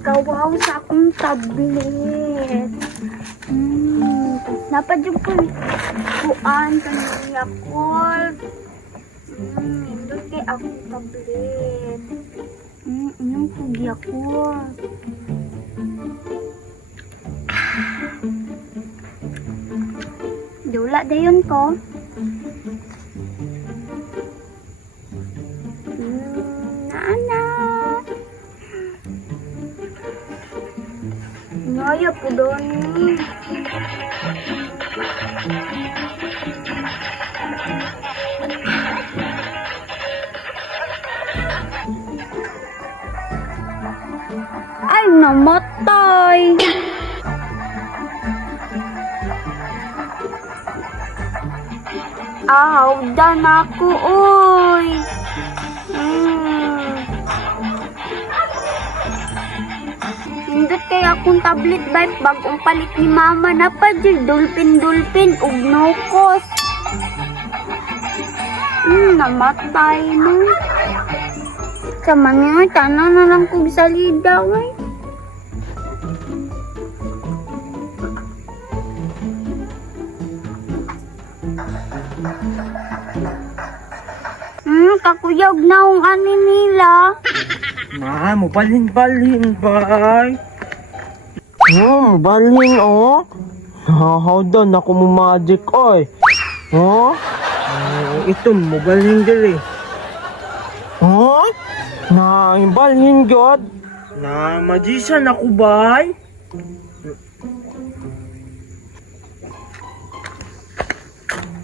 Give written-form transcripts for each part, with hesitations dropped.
Kawaw sa akong tablet. Napadyo ko kuan kanina call. Doon kay akong tablet. Anong pugi ako? Dula dayon ko. Nana. Ngaya po doon. Ay, namatay. Hawdan ako, oy. Hindot kay akong tablet vibe bagong palit ni mama na pa dyan. Dulpin ug nokos. Namatay no. Sa mga tanaw na lang kong salida, wey. Kakuyog na ang ani nila. Ma, balhin bay. Balhin oh. Hawdan ako mo magic oy. Oh? Ito mo balhin diri. Oh? Na balhin god. Na magician ako bay.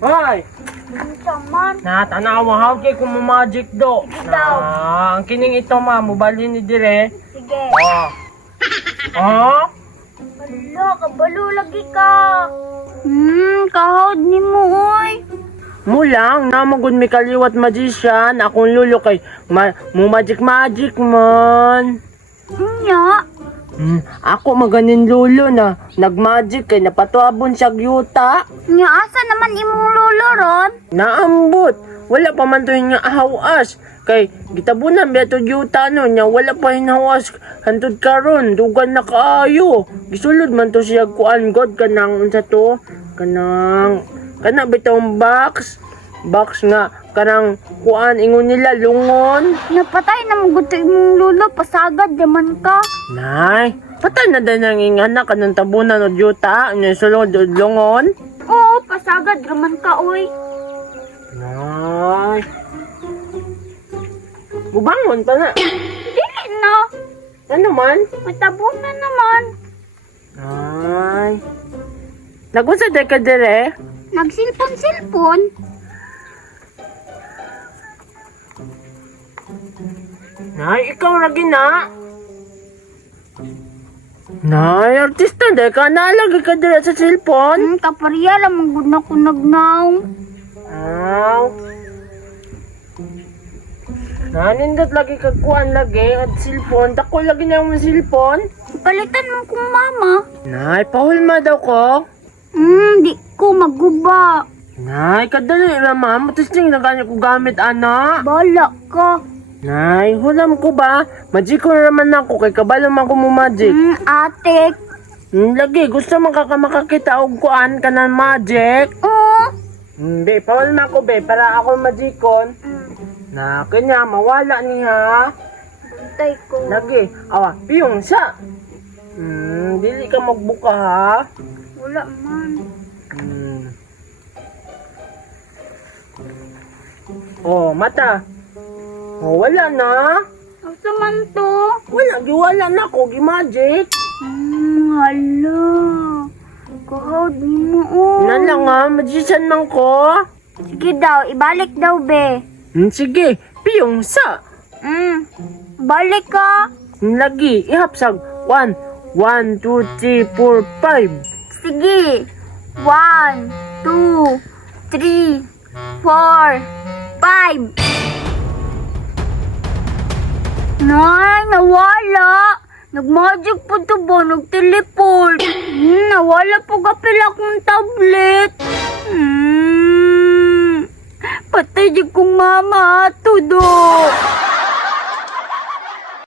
Hoy! Saman. Na tanaw mo how kay kung magic do. Na ang kining ito ma mobalhin ni dire. Sige. Oh. Oh? Hala, kabalo lagi ka. Kahod ni mo, oy. Mulang, namagod may kaliwat magician, akong lulo kay mo magic man. Nya. Ako maganin lulo na nagmagic kay napatuabon siya yuta. Nya, asa naman imong lolo ron? Naambot, wala pa man to nga ahawas. Kay gitabunan beto yuta no nya wala pa hinawas hantud karon dugan na kaayo. Gisulod man to siya kuan god kanang unsa to? Kana bitong box nga kanang kuan ingon nila lungon. Napatay na mo gusto imong lolo, pasagad yaman ka. Nay, patay na din ang ingana kanang tabunan o yuta nya sulod o lungon. Oo, pasagad yaman ka, oy. Nay. Bubangon pa na. Dili na. Ano man? Matabunan naman. Ay. Nagunsa de ka dire? Nagsilpon-silpon. Nay, ikaw lagi na. Nay, artista de ka. Naalagi ka dire sa cellphone. Kapariya lamang gud na ko nagnaw. Aw. Nanindot lagi kagkuhan lagi at cellphone. Dako lagi na yung cellphone. Palitan mo kong mama. Nay, pahulma daw ko. Di ko maguba. Nay, kadali naman. Matisting na ganyan ko gamit, ana. Bala ka. Nay, hulam ko ba? Magic ko na naman ako. Kay kabalo man ko mo magic. Atik. Lagi, gusto makakita og kuan ka ng magic. Oo. Hindi, pahulma ko be. Para ako magicon. Na, kanya, mawala niya. Bantay ko. Lagi, awa, piyong sa. Dili ka magbuka ha. Wala man. Oh, mata. Oh, wala na. Asa man to? Wala na ko, gimagic. Hala. Kahod mo, oh. Nala nga, magician man ko. Sige daw, ibalik daw, be. Sige, piyong sa. Balik ka. Lagi, ihapsag. 1, 2, 3, 4, 5. Sige. 1, 2, 3, 4, 5. Nay, nawala. Nagmagic po to ba? Nagteleport. Nawala po kapila kong tablet. Patay di kong mama. Tudo.